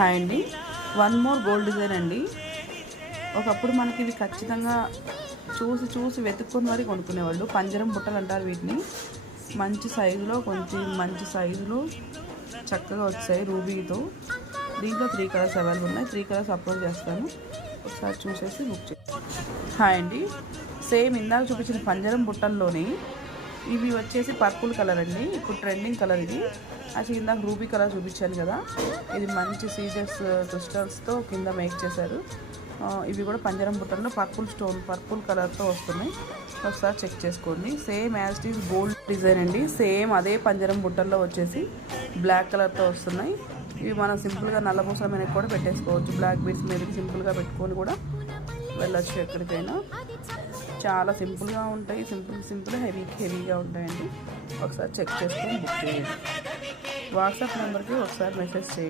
Hi అండి, one more gold design అండి. ఒకప్పుడు మనకి ఇవి ఖచ్చితంగా చూసి వెతుక్కొని మరి కొనుక్కునేవాళ్ళు. పంజరం బుట్టలు అంటారు వీటిని. మంచి సైజులో, కొంచెం మంచి సైజులో చక్కగా వచ్చాయి రూబీతో. దీంట్లో 3 కలర్స్ అవైలబుల్ ఉన్నాయి. 3 కలర్స్ అప్లోడ్ చేస్తాను, ఒకసారి చూసేసి బుక్ చేయండి. హాయ్ అండి, సేమ్ ఇందాక చూపించిన పంజరం బుట్టల్లోని ఇవి వచ్చేసి పర్పుల్ కలర్ అండి. ఇప్పుడు ట్రెండింగ్ కలర్ ఇది. అసలు ఇందాక రూబీ కలర్ చూపించాను కదా, ఇది మంచి సీజర్స్ క్రిస్టల్స్తో కింద మేక్ చేశారు. ఇవి కూడా పంజరం బుట్టల్లో పర్పుల్ కలర్తో వస్తున్నాయి. ఒకసారి చెక్ చేసుకోండి. Same as it is gold design అండి. సేమ్ అదే పంజరం బుట్టల్లో వచ్చేసి బ్లాక్ కలర్తో వస్తున్నాయి. ఇవి మనం సింపుల్గా నల్లపూసల మీద కూడా పెట్టేసుకోవచ్చు. బ్లాక్ బీడ్స్ మీదకి సింపుల్గా పెట్టుకొని కూడా వెళ్ళొచ్చు ఎక్కడికైనా. చాలా సింపుల్గా ఉంటాయి. సింపుల్ హెవీగా ఉంటాయండి. ఒకసారి చెక్ చేసుకొని బుక్ చేయండి. వాట్సాప్ నెంబర్కి ఒకసారి మెసేజ్ చేయండి.